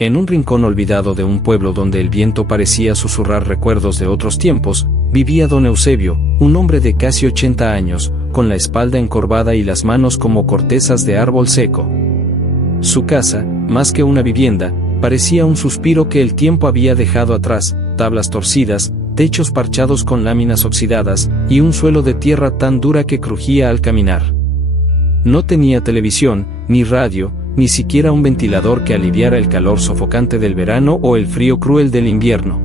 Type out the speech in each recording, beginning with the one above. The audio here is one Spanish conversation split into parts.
En un rincón olvidado de un pueblo donde el viento parecía susurrar recuerdos de otros tiempos, vivía don Eusebio, un hombre de casi 80 años, con la espalda encorvada y las manos como cortezas de árbol seco. Su casa, más que una vivienda, parecía un suspiro que el tiempo había dejado atrás, tablas torcidas, techos parchados con láminas oxidadas, y un suelo de tierra tan dura que crujía al caminar. No tenía televisión, ni radio, ni siquiera un ventilador que aliviara el calor sofocante del verano o el frío cruel del invierno.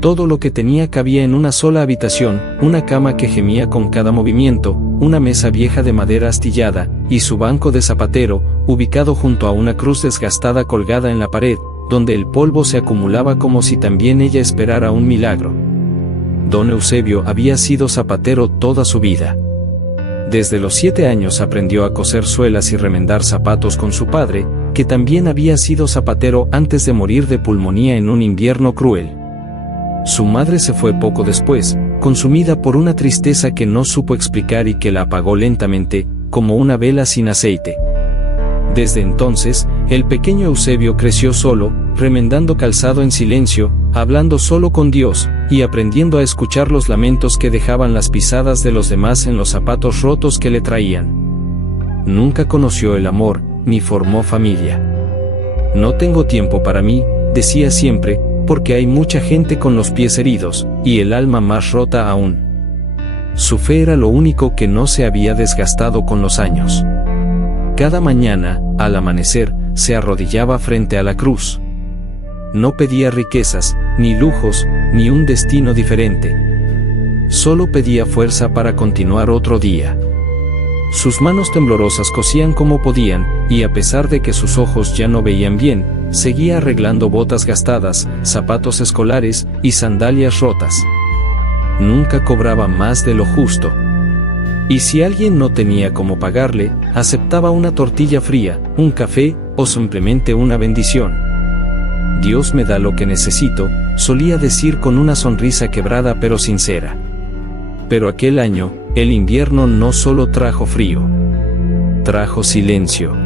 Todo lo que tenía cabía en una sola habitación, una cama que gemía con cada movimiento, una mesa vieja de madera astillada, y su banco de zapatero, ubicado junto a una cruz desgastada colgada en la pared, donde el polvo se acumulaba como si también ella esperara un milagro. Don Eusebio había sido zapatero toda su vida. Desde los 7 años aprendió a coser suelas y remendar zapatos con su padre, que también había sido zapatero antes de morir de pulmonía en un invierno cruel. Su madre se fue poco después, consumida por una tristeza que no supo explicar y que la apagó lentamente, como una vela sin aceite. Desde entonces, el pequeño Eusebio creció solo, remendando calzado en silencio, hablando solo con Dios, y aprendiendo a escuchar los lamentos que dejaban las pisadas de los demás en los zapatos rotos que le traían. Nunca conoció el amor, ni formó familia. No tengo tiempo para mí, decía siempre, porque hay mucha gente con los pies heridos, y el alma más rota aún. Su fe era lo único que no se había desgastado con los años. Cada mañana, al amanecer, se arrodillaba frente a la cruz. No pedía riquezas, ni lujos, ni un destino diferente. Solo pedía fuerza para continuar otro día. Sus manos temblorosas cosían como podían, y a pesar de que sus ojos ya no veían bien, seguía arreglando botas gastadas, zapatos escolares y sandalias rotas. Nunca cobraba más de lo justo. Y si alguien no tenía cómo pagarle, aceptaba una tortilla fría, un café, o simplemente una bendición. Dios me da lo que necesito, solía decir con una sonrisa quebrada pero sincera. Pero aquel año, el invierno no solo trajo frío. Trajo silencio.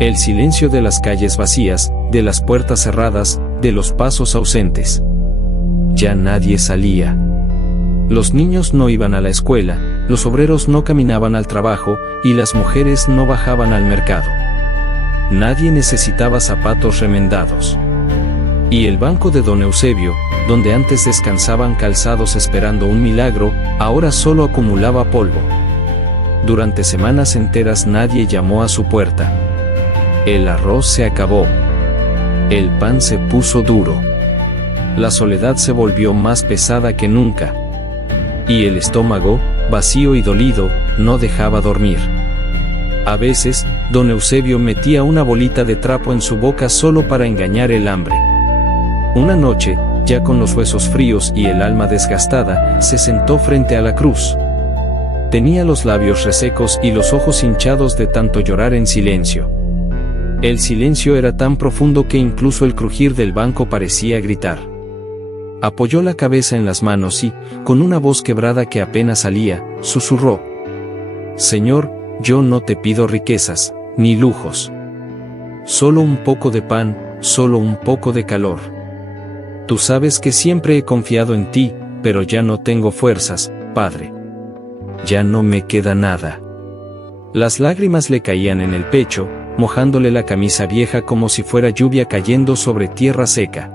El silencio de las calles vacías, de las puertas cerradas, de los pasos ausentes. Ya nadie salía. Los niños no iban a la escuela, los obreros no caminaban al trabajo, y las mujeres no bajaban al mercado. Nadie necesitaba zapatos remendados. Y el banco de don Eusebio, donde antes descansaban calzados esperando un milagro, ahora solo acumulaba polvo. Durante semanas enteras nadie llamó a su puerta. El arroz se acabó. El pan se puso duro. La soledad se volvió más pesada que nunca. Y el estómago, vacío y dolido, no dejaba dormir. A veces, don Eusebio metía una bolita de trapo en su boca solo para engañar el hambre. Una noche, ya con los huesos fríos y el alma desgastada, se sentó frente a la cruz. Tenía los labios resecos y los ojos hinchados de tanto llorar en silencio. El silencio era tan profundo que incluso el crujir del banco parecía gritar. Apoyó la cabeza en las manos y, con una voz quebrada que apenas salía, susurró: Señor, yo no te pido riquezas, ni lujos. Solo un poco de pan, solo un poco de calor. Tú sabes que siempre he confiado en ti, pero ya no tengo fuerzas, Padre. Ya no me queda nada. Las lágrimas le caían en el pecho, mojándole la camisa vieja como si fuera lluvia cayendo sobre tierra seca.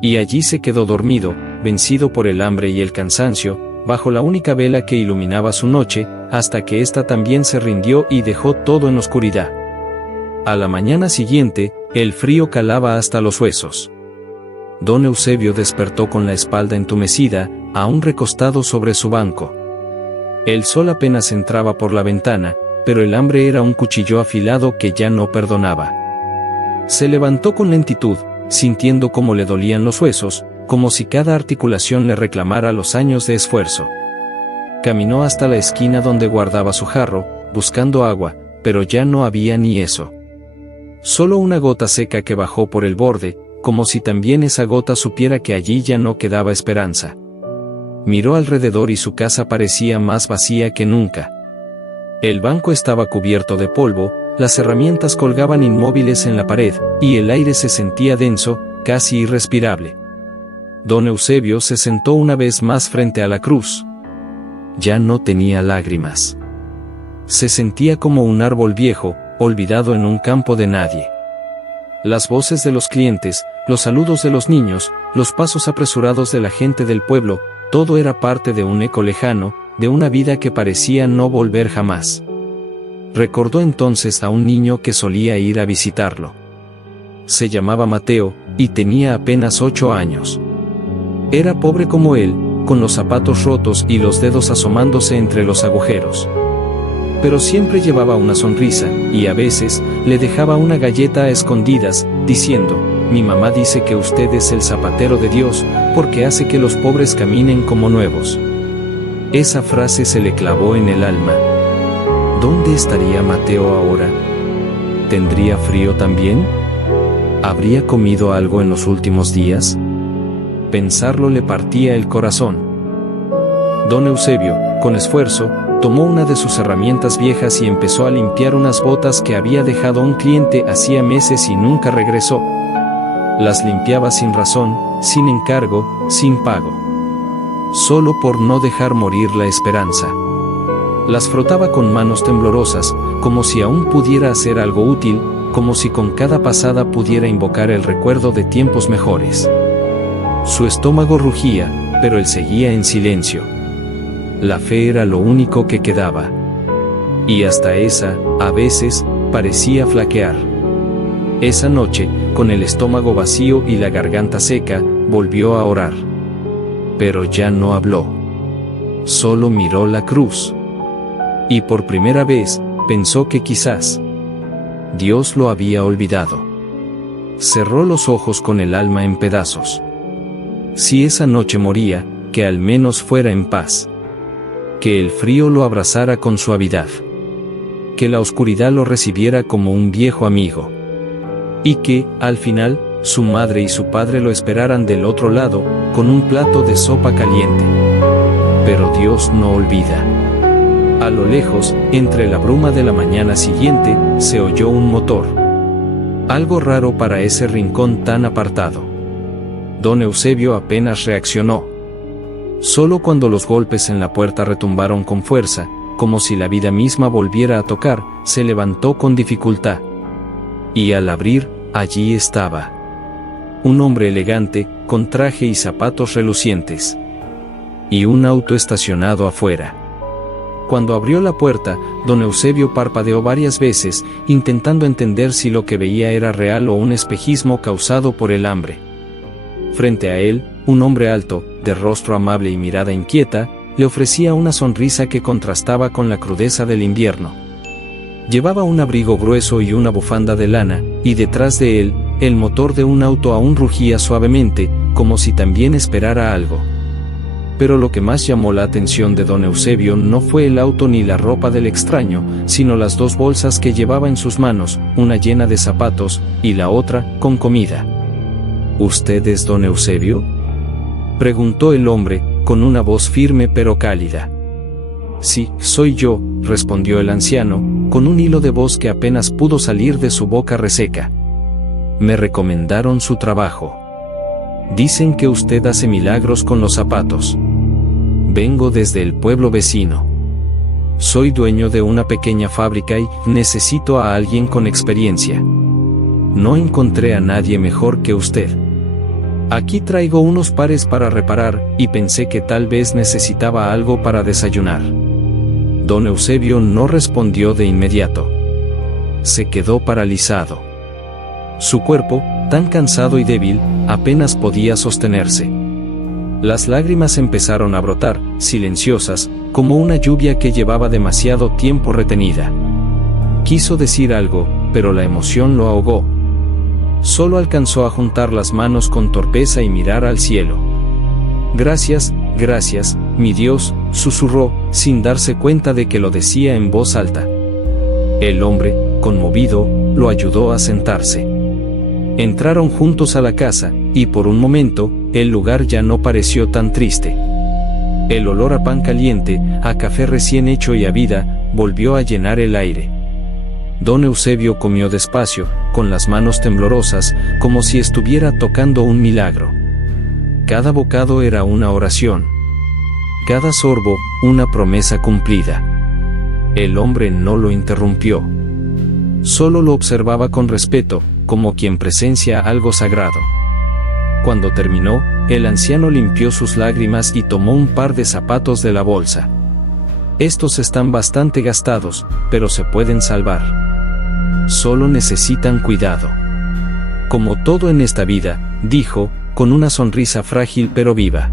Y allí se quedó dormido, vencido por el hambre y el cansancio, bajo la única vela que iluminaba su noche, hasta que ésta también se rindió y dejó todo en oscuridad. A la mañana siguiente, el frío calaba hasta los huesos. Don Eusebio despertó con la espalda entumecida, aún recostado sobre su banco. El sol apenas entraba por la ventana, pero el hambre era un cuchillo afilado que ya no perdonaba. Se levantó con lentitud, sintiendo cómo le dolían los huesos, como si cada articulación le reclamara los años de esfuerzo. Caminó hasta la esquina donde guardaba su jarro, buscando agua, pero ya no había ni eso. Solo una gota seca que bajó por el borde, como si también esa gota supiera que allí ya no quedaba esperanza. Miró alrededor y su casa parecía más vacía que nunca. El banco estaba cubierto de polvo, las herramientas colgaban inmóviles en la pared, y el aire se sentía denso, casi irrespirable. Don Eusebio se sentó una vez más frente a la cruz. Ya no tenía lágrimas. Se sentía como un árbol viejo, olvidado en un campo de nadie. Las voces de los clientes, los saludos de los niños, los pasos apresurados de la gente del pueblo, todo era parte de un eco lejano, de una vida que parecía no volver jamás. Recordó entonces a un niño que solía ir a visitarlo. Se llamaba Mateo, y tenía apenas 8 años. Era pobre como él, con los zapatos rotos y los dedos asomándose entre los agujeros. Pero siempre llevaba una sonrisa, y a veces, le dejaba una galleta a escondidas, diciendo: «Mi mamá dice que usted es el zapatero de Dios, porque hace que los pobres caminen como nuevos». Esa frase se le clavó en el alma. ¿Dónde estaría Mateo ahora? ¿Tendría frío también? ¿Habría comido algo en los últimos días? Pensarlo le partía el corazón. Don Eusebio, con esfuerzo, tomó una de sus herramientas viejas y empezó a limpiar unas botas que había dejado un cliente hacía meses y nunca regresó. Las limpiaba sin razón, sin encargo, sin pago. Solo por no dejar morir la esperanza. Las frotaba con manos temblorosas, como si aún pudiera hacer algo útil, como si con cada pasada pudiera invocar el recuerdo de tiempos mejores. Su estómago rugía, pero él seguía en silencio. La fe era lo único que quedaba. Y hasta esa, a veces, parecía flaquear. Esa noche, con el estómago vacío y la garganta seca, volvió a orar. Pero ya no habló. Solo miró la cruz. Y por primera vez, pensó que quizás Dios lo había olvidado. Cerró los ojos con el alma en pedazos. Si esa noche moría, que al menos fuera en paz. Que el frío lo abrazara con suavidad. Que la oscuridad lo recibiera como un viejo amigo. Y que, al final, su madre y su padre lo esperaran del otro lado, con un plato de sopa caliente. Pero Dios no olvida. A lo lejos, entre la bruma de la mañana siguiente, se oyó un motor. Algo raro para ese rincón tan apartado. Don Eusebio apenas reaccionó. Solo cuando los golpes en la puerta retumbaron con fuerza, como si la vida misma volviera a tocar, se levantó con dificultad. Y al abrir, allí estaba. Un hombre elegante, con traje y zapatos relucientes. Y un auto estacionado afuera. Cuando abrió la puerta, don Eusebio parpadeó varias veces, intentando entender si lo que veía era real o un espejismo causado por el hambre. Frente a él, un hombre alto, de rostro amable y mirada inquieta, le ofrecía una sonrisa que contrastaba con la crudeza del invierno. Llevaba un abrigo grueso y una bufanda de lana, y detrás de él, el motor de un auto aún rugía suavemente, como si también esperara algo. Pero lo que más llamó la atención de don Eusebio no fue el auto ni la ropa del extraño, sino las 2 bolsas que llevaba en sus manos, una llena de zapatos, y la otra, con comida. ¿Usted es don Eusebio?, preguntó el hombre, con una voz firme pero cálida. Sí, soy yo, respondió el anciano, con un hilo de voz que apenas pudo salir de su boca reseca. Me recomendaron su trabajo. Dicen que usted hace milagros con los zapatos. Vengo desde el pueblo vecino. Soy dueño de una pequeña fábrica y necesito a alguien con experiencia. No encontré a nadie mejor que usted. Aquí traigo unos pares para reparar, y pensé que tal vez necesitaba algo para desayunar. Don Eusebio no respondió de inmediato. Se quedó paralizado. Su cuerpo, tan cansado y débil, apenas podía sostenerse. Las lágrimas empezaron a brotar, silenciosas, como una lluvia que llevaba demasiado tiempo retenida. Quiso decir algo, pero la emoción lo ahogó. Solo alcanzó a juntar las manos con torpeza y mirar al cielo. Gracias, gracias, mi Dios, susurró, sin darse cuenta de que lo decía en voz alta. El hombre, conmovido, lo ayudó a sentarse. Entraron juntos a la casa, y por un momento, el lugar ya no pareció tan triste. El olor a pan caliente, a café recién hecho y a vida, volvió a llenar el aire. Don Eusebio comió despacio, con las manos temblorosas, como si estuviera tocando un milagro. Cada bocado era una oración. Cada sorbo, una promesa cumplida. El hombre no lo interrumpió. Solo lo observaba con respeto, como quien presencia algo sagrado. Cuando terminó, el anciano limpió sus lágrimas y tomó un par de zapatos de la bolsa. Estos están bastante gastados, pero se pueden salvar. Solo necesitan cuidado. Como todo en esta vida, dijo, con una sonrisa frágil pero viva.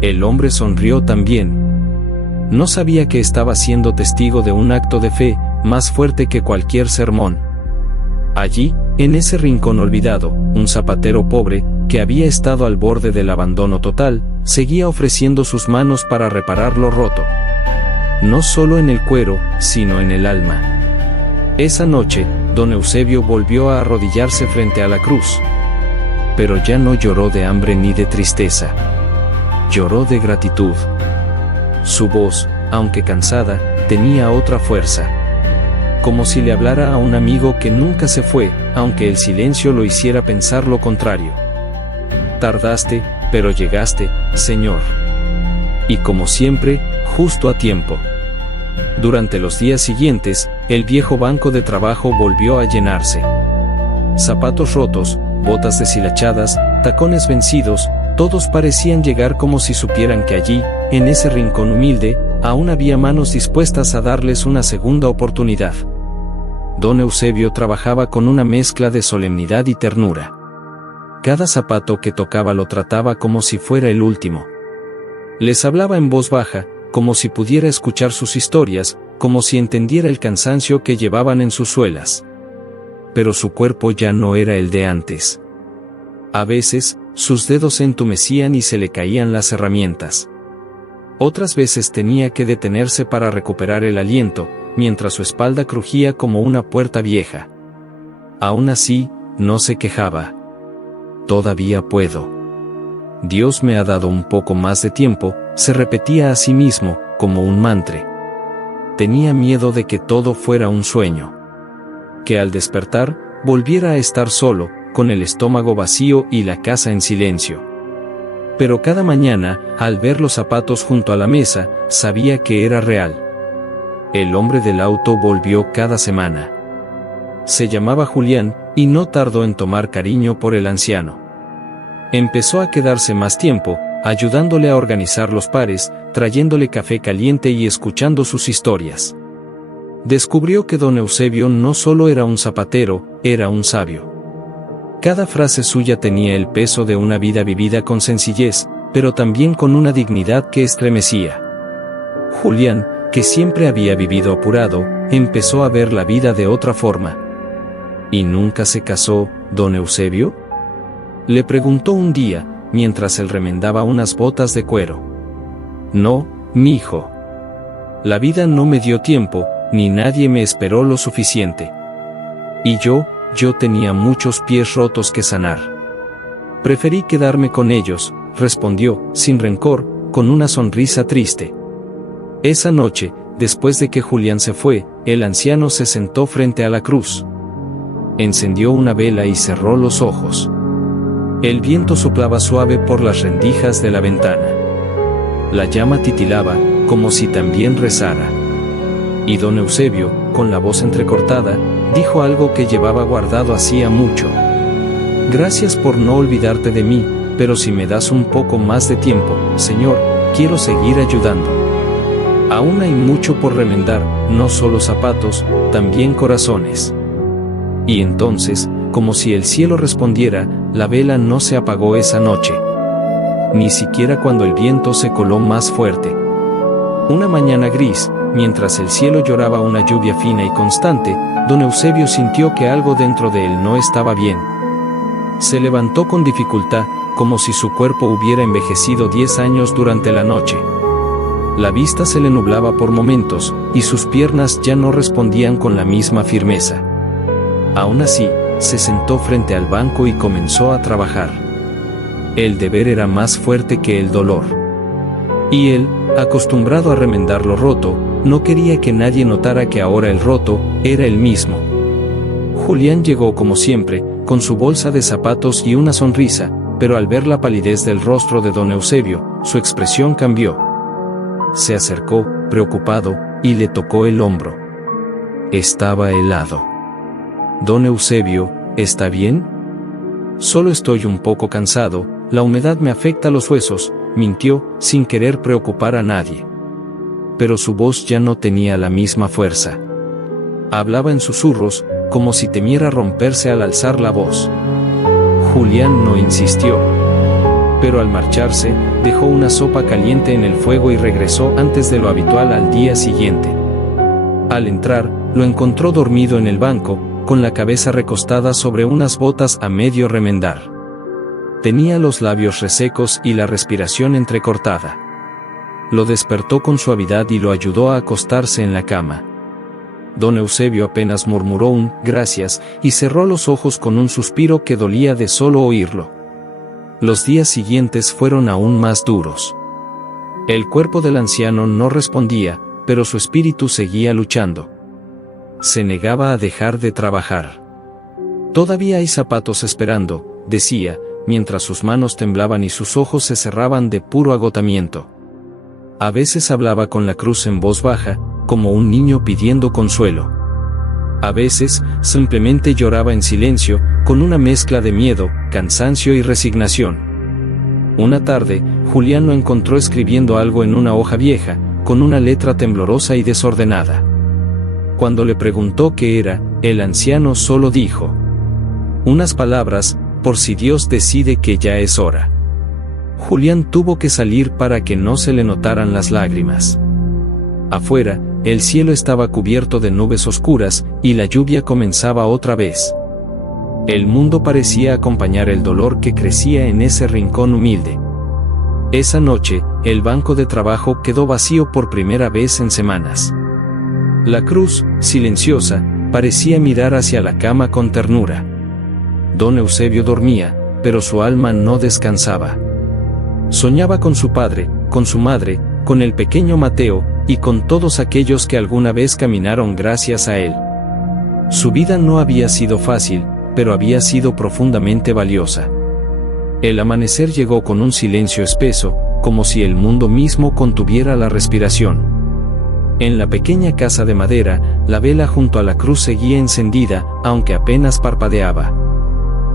El hombre sonrió también. No sabía que estaba siendo testigo de un acto de fe, más fuerte que cualquier sermón. Allí, en ese rincón olvidado, un zapatero pobre, que había estado al borde del abandono total, seguía ofreciendo sus manos para reparar lo roto. No solo en el cuero, sino en el alma. Esa noche, don Eusebio volvió a arrodillarse frente a la cruz. Pero ya no lloró de hambre ni de tristeza. Lloró de gratitud. Su voz, aunque cansada, tenía otra fuerza. Como si le hablara a un amigo que nunca se fue, aunque el silencio lo hiciera pensar lo contrario. Tardaste, pero llegaste, Señor. Y como siempre, justo a tiempo. Durante los días siguientes, el viejo banco de trabajo volvió a llenarse. Zapatos rotos, botas deshilachadas, tacones vencidos, todos parecían llegar como si supieran que allí, en ese rincón humilde, aún había manos dispuestas a darles una segunda oportunidad. Don Eusebio trabajaba con una mezcla de solemnidad y ternura. Cada zapato que tocaba lo trataba como si fuera el último. Les hablaba en voz baja, como si pudiera escuchar sus historias, como si entendiera el cansancio que llevaban en sus suelas. Pero su cuerpo ya no era el de antes. A veces, sus dedos se entumecían y se le caían las herramientas. Otras veces tenía que detenerse para recuperar el aliento, mientras su espalda crujía como una puerta vieja. Aún así, no se quejaba. Todavía puedo. Dios me ha dado un poco más de tiempo, se repetía a sí mismo, como un mantra. Tenía miedo de que todo fuera un sueño. Que al despertar, volviera a estar solo, con el estómago vacío y la casa en silencio. Pero cada mañana, al ver los zapatos junto a la mesa, sabía que era real. El hombre del auto volvió cada semana. Se llamaba Julián, y no tardó en tomar cariño por el anciano. Empezó a quedarse más tiempo, ayudándole a organizar los pares, trayéndole café caliente y escuchando sus historias. Descubrió que don Eusebio no solo era un zapatero, era un sabio. Cada frase suya tenía el peso de una vida vivida con sencillez, pero también con una dignidad que estremecía. Julián, que siempre había vivido apurado, empezó a ver la vida de otra forma. ¿Y nunca se casó, don Eusebio?, le preguntó un día, mientras él remendaba unas botas de cuero. No, mi hijo. La vida no me dio tiempo, ni nadie me esperó lo suficiente. Y yo tenía muchos pies rotos que sanar. Preferí quedarme con ellos, respondió, sin rencor, con una sonrisa triste. Esa noche, después de que Julián se fue, el anciano se sentó frente a la cruz. Encendió una vela y cerró los ojos. El viento soplaba suave por las rendijas de la ventana. La llama titilaba, como si también rezara. Y don Eusebio, con la voz entrecortada, dijo algo que llevaba guardado hacía mucho. Gracias por no olvidarte de mí, pero si me das un poco más de tiempo, Señor, quiero seguir ayudando. Aún hay mucho por remendar, no solo zapatos, también corazones. Y entonces, como si el cielo respondiera, la vela no se apagó esa noche. Ni siquiera cuando el viento se coló más fuerte. Una mañana gris, mientras el cielo lloraba una lluvia fina y constante, don Eusebio sintió que algo dentro de él no estaba bien. Se levantó con dificultad, como si su cuerpo hubiera envejecido 10 años durante la noche. La vista se le nublaba por momentos, y sus piernas ya no respondían con la misma firmeza. Aún así, se sentó frente al banco y comenzó a trabajar. El deber era más fuerte que el dolor. Y él, acostumbrado a remendar lo roto, no quería que nadie notara que ahora el roto era el mismo. Julián llegó como siempre, con su bolsa de zapatos y una sonrisa, pero al ver la palidez del rostro de don Eusebio, su expresión cambió. Se acercó, preocupado, y le tocó el hombro. Estaba helado. Don Eusebio, ¿está bien? Solo estoy un poco cansado, la humedad me afecta los huesos, mintió, sin querer preocupar a nadie. Pero su voz ya no tenía la misma fuerza. Hablaba en susurros, como si temiera romperse al alzar la voz. Julián no insistió. Pero al marcharse, dejó una sopa caliente en el fuego y regresó antes de lo habitual al día siguiente. Al entrar, lo encontró dormido en el banco, con la cabeza recostada sobre unas botas a medio remendar. Tenía los labios resecos y la respiración entrecortada. Lo despertó con suavidad y lo ayudó a acostarse en la cama. Don Eusebio apenas murmuró un «gracias» y cerró los ojos con un suspiro que dolía de solo oírlo. Los días siguientes fueron aún más duros. El cuerpo del anciano no respondía, pero su espíritu seguía luchando. Se negaba a dejar de trabajar. «Todavía hay zapatos esperando», decía, mientras sus manos temblaban y sus ojos se cerraban de puro agotamiento. A veces hablaba con la cruz en voz baja, como un niño pidiendo consuelo. A veces, simplemente lloraba en silencio, con una mezcla de miedo, cansancio y resignación. Una tarde, Julián lo encontró escribiendo algo en una hoja vieja, con una letra temblorosa y desordenada. Cuando le preguntó qué era, el anciano solo dijo unas palabras: «por si Dios decide que ya es hora». Julián tuvo que salir para que no se le notaran las lágrimas. Afuera, el cielo estaba cubierto de nubes oscuras, y la lluvia comenzaba otra vez. El mundo parecía acompañar el dolor que crecía en ese rincón humilde. Esa noche, el banco de trabajo quedó vacío por primera vez en semanas. La cruz, silenciosa, parecía mirar hacia la cama con ternura. Don Eusebio dormía, pero su alma no descansaba. Soñaba con su padre, con su madre, con el pequeño Mateo, y con todos aquellos que alguna vez caminaron gracias a él. Su vida no había sido fácil, pero había sido profundamente valiosa. El amanecer llegó con un silencio espeso, como si el mundo mismo contuviera la respiración. En la pequeña casa de madera, la vela junto a la cruz seguía encendida, aunque apenas parpadeaba.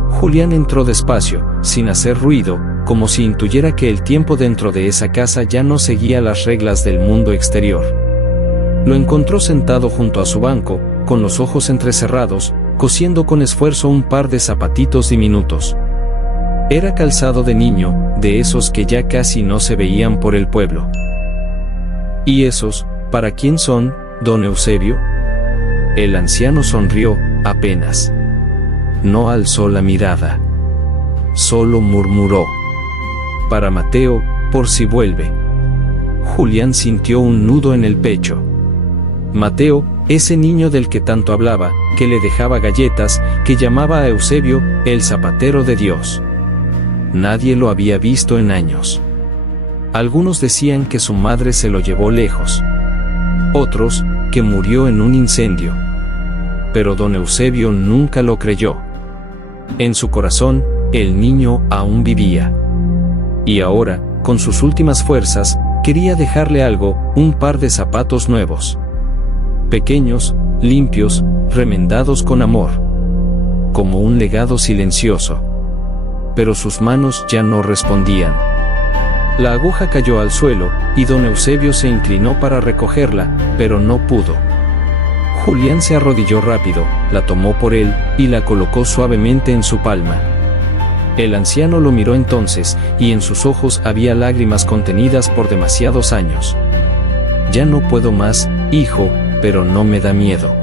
Julián entró despacio, sin hacer ruido, como si intuyera que el tiempo dentro de esa casa ya no seguía las reglas del mundo exterior. Lo encontró sentado junto a su banco, con los ojos entrecerrados, cosiendo con esfuerzo un par de zapatitos diminutos. Era calzado de niño, de esos que ya casi no se veían por el pueblo. ¿Y esos, para quién son, don Eusebio? El anciano sonrió, apenas. No alzó la mirada. Solo murmuró: «Para Mateo, por si vuelve». Julián sintió un nudo en el pecho. Mateo, ese niño del que tanto hablaba, que le dejaba galletas, que llamaba a Eusebio el zapatero de Dios. Nadie lo había visto en años. Algunos decían que su madre se lo llevó lejos. Otros, que murió en un incendio. Pero don Eusebio nunca lo creyó. En su corazón, el niño aún vivía. Y ahora, con sus últimas fuerzas, quería dejarle algo, un par de zapatos nuevos. Pequeños, limpios, remendados con amor. Como un legado silencioso. Pero sus manos ya no respondían. La aguja cayó al suelo, y don Eusebio se inclinó para recogerla, pero no pudo. Julián se arrodilló rápido, la tomó por él, y la colocó suavemente en su palma. El anciano lo miró entonces, y en sus ojos había lágrimas contenidas por demasiados años. «Ya no puedo más, hijo, pero no me da miedo.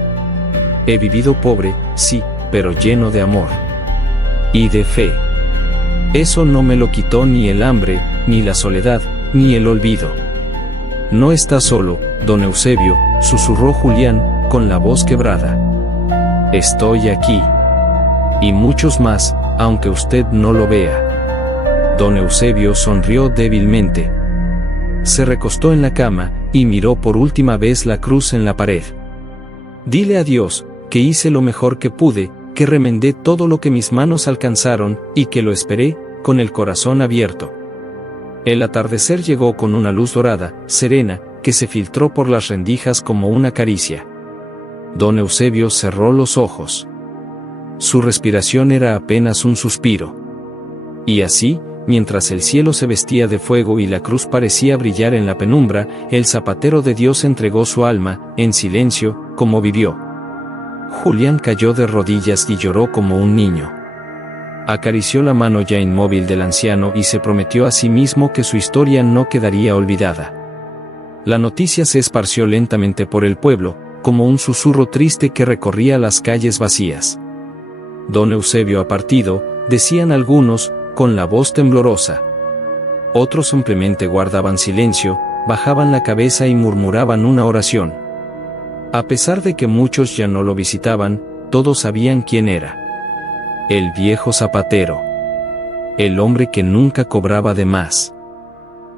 He vivido pobre, sí, pero lleno de amor. Y de fe. Eso no me lo quitó ni el hambre, ni la soledad, ni el olvido». «No está solo, don Eusebio», susurró Julián, con la voz quebrada. «Estoy aquí. Y muchos más, aunque usted no lo vea». Don Eusebio sonrió débilmente. Se recostó en la cama, y miró por última vez la cruz en la pared. Dile a Dios, que hice lo mejor que pude, que remendé todo lo que mis manos alcanzaron, y que lo esperé, con el corazón abierto. El atardecer llegó con una luz dorada, serena, que se filtró por las rendijas como una caricia. Don Eusebio cerró los ojos. Su respiración era apenas un suspiro. Y así, mientras el cielo se vestía de fuego y la cruz parecía brillar en la penumbra, el zapatero de Dios entregó su alma, en silencio, como vivió. Julián cayó de rodillas y lloró como un niño. Acarició la mano ya inmóvil del anciano y se prometió a sí mismo que su historia no quedaría olvidada. La noticia se esparció lentamente por el pueblo, como un susurro triste que recorría las calles vacías. Don Eusebio ha partido, decían algunos, con la voz temblorosa. Otros simplemente guardaban silencio, bajaban la cabeza y murmuraban una oración. A pesar de que muchos ya no lo visitaban, todos sabían quién era. El viejo zapatero. El hombre que nunca cobraba de más.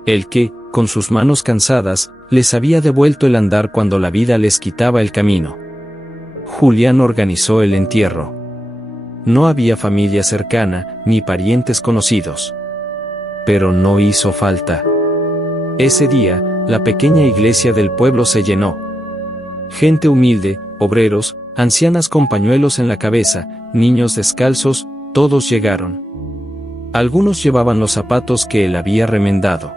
El que, con sus manos cansadas, les había devuelto el andar cuando la vida les quitaba el camino. Julián organizó el entierro. No había familia cercana, ni parientes conocidos. Pero no hizo falta. Ese día, la pequeña iglesia del pueblo se llenó. Gente humilde, obreros, ancianas con pañuelos en la cabeza, niños descalzos, todos llegaron. Algunos llevaban los zapatos que él había remendado.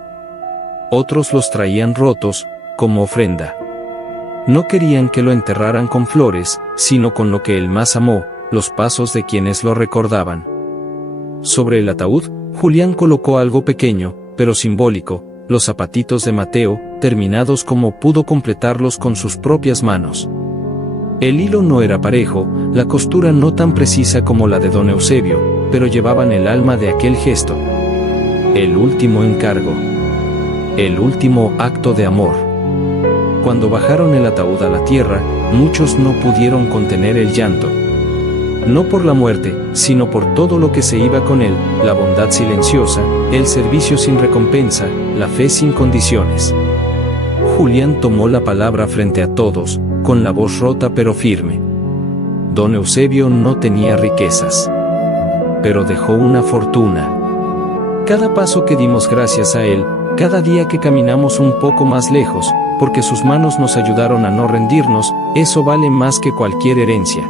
Otros los traían rotos, como ofrenda. No querían que lo enterraran con flores, sino con lo que él más amó, los pasos de quienes lo recordaban. Sobre el ataúd, Julián colocó algo pequeño, pero simbólico, los zapatitos de Mateo, terminados como pudo completarlos con sus propias manos. El hilo no era parejo, la costura no tan precisa como la de don Eusebio, pero llevaban el alma de aquel gesto. El último encargo. El último acto de amor. Cuando bajaron el ataúd a la tierra, muchos no pudieron contener el llanto. No por la muerte, sino por todo lo que se iba con él, la bondad silenciosa, el servicio sin recompensa, la fe sin condiciones. Julián tomó la palabra frente a todos, con la voz rota pero firme. Don Eusebio no tenía riquezas, pero dejó una fortuna. Cada paso que dimos gracias a él, cada día que caminamos un poco más lejos, porque sus manos nos ayudaron a no rendirnos, eso vale más que cualquier herencia.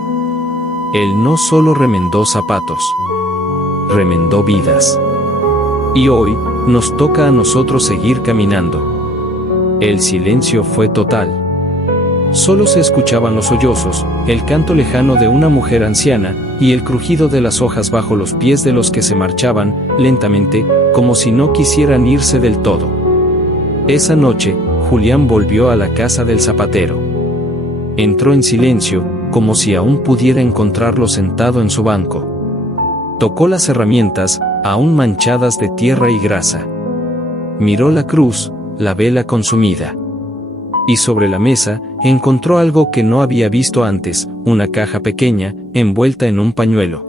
Él no solo remendó zapatos, remendó vidas. Y hoy, nos toca a nosotros seguir caminando. El silencio fue total. Solo se escuchaban los sollozos, el canto lejano de una mujer anciana, y el crujido de las hojas bajo los pies de los que se marchaban, lentamente, como si no quisieran irse del todo. Esa noche, Julián volvió a la casa del zapatero. Entró en silencio, como si aún pudiera encontrarlo sentado en su banco. Tocó las herramientas, aún manchadas de tierra y grasa. Miró la cruz, la vela consumida. Y sobre la mesa, encontró algo que no había visto antes, una caja pequeña, envuelta en un pañuelo.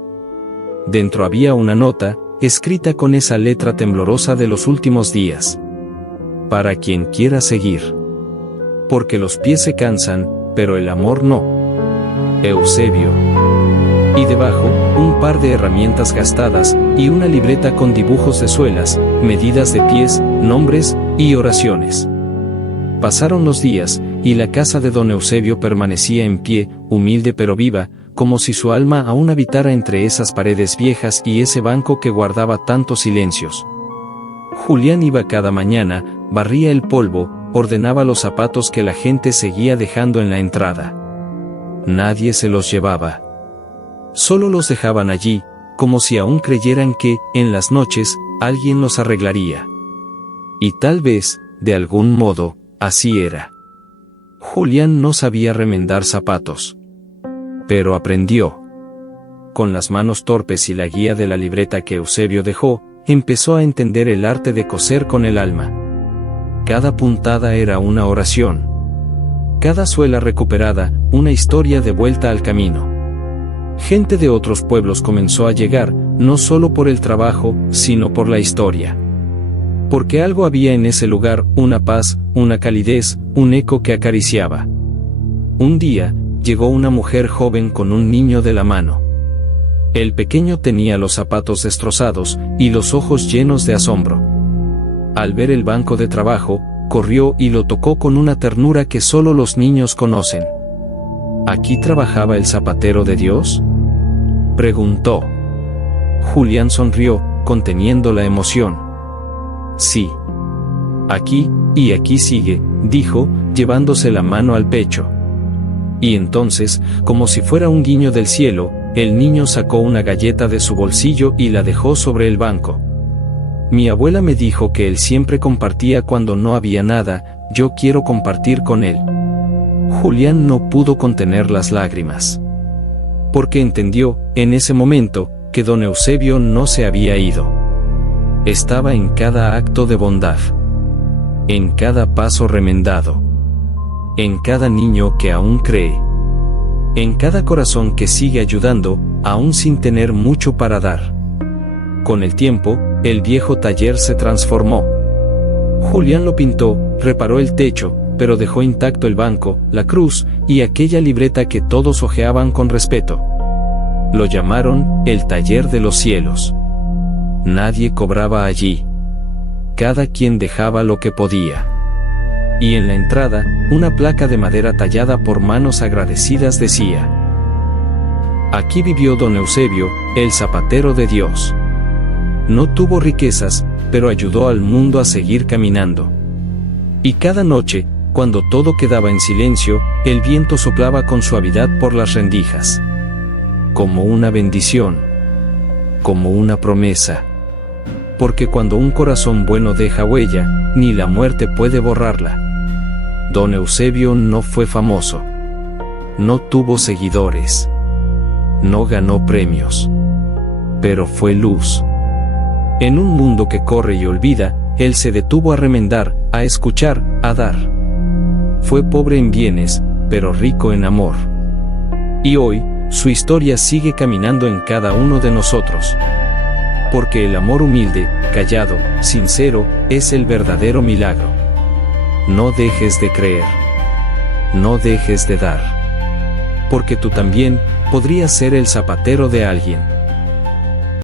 Dentro había una nota, escrita con esa letra temblorosa de los últimos días. Para quien quiera seguir. Porque los pies se cansan, pero el amor no. Eusebio. Y debajo, un par de herramientas gastadas, y una libreta con dibujos de suelas, medidas de pies, nombres, y oraciones. Pasaron los días, y la casa de don Eusebio permanecía en pie, humilde pero viva, como si su alma aún habitara entre esas paredes viejas y ese banco que guardaba tantos silencios. Julián iba cada mañana, barría el polvo, ordenaba los zapatos que la gente seguía dejando en la entrada. Nadie se los llevaba. Solo los dejaban allí, como si aún creyeran que, en las noches, alguien los arreglaría. Y tal vez, de algún modo, así era. Julián no sabía remendar zapatos. Pero aprendió. Con las manos torpes y la guía de la libreta que Eusebio dejó, empezó a entender el arte de coser con el alma. Cada puntada era una oración. Cada suela recuperada, una historia de vuelta al camino. Gente de otros pueblos comenzó a llegar, no solo por el trabajo, sino por la historia. Porque algo había en ese lugar, una paz, una calidez, un eco que acariciaba. Un día, llegó una mujer joven con un niño de la mano. El pequeño tenía los zapatos destrozados y los ojos llenos de asombro. Al ver el banco de trabajo, corrió y lo tocó con una ternura que solo los niños conocen. ¿Aquí trabajaba el zapatero de Dios?, preguntó. Julián sonrió, conteniendo la emoción. Sí. Aquí, y aquí sigue, dijo, llevándose la mano al pecho. Y entonces, como si fuera un guiño del cielo, el niño sacó una galleta de su bolsillo y la dejó sobre el banco. Mi abuela me dijo que él siempre compartía cuando no había nada, yo quiero compartir con él. Julián no pudo contener las lágrimas. Porque entendió, en ese momento, que don Eusebio no se había ido. Estaba en cada acto de bondad. En cada paso remendado. En cada niño que aún cree. En cada corazón que sigue ayudando, aún sin tener mucho para dar. Con el tiempo, el viejo taller se transformó. Julián lo pintó, reparó el techo, pero dejó intacto el banco, la cruz, y aquella libreta que todos hojeaban con respeto. Lo llamaron, el taller de los cielos. Nadie cobraba allí. Cada quien dejaba lo que podía. Y en la entrada, una placa de madera tallada por manos agradecidas decía: aquí vivió don Eusebio, el zapatero de Dios. No tuvo riquezas, pero ayudó al mundo a seguir caminando. Y cada noche, cuando todo quedaba en silencio, el viento soplaba con suavidad por las rendijas. Como una bendición. Como una promesa. Porque cuando un corazón bueno deja huella, ni la muerte puede borrarla. Don Eusebio no fue famoso. No tuvo seguidores. No ganó premios. Pero fue luz. En un mundo que corre y olvida, él se detuvo a remendar, a escuchar, a dar. Fue pobre en bienes, pero rico en amor. Y hoy, su historia sigue caminando en cada uno de nosotros. Porque el amor humilde, callado, sincero, es el verdadero milagro. No dejes de creer. No dejes de dar. Porque tú también podrías ser el zapatero de alguien.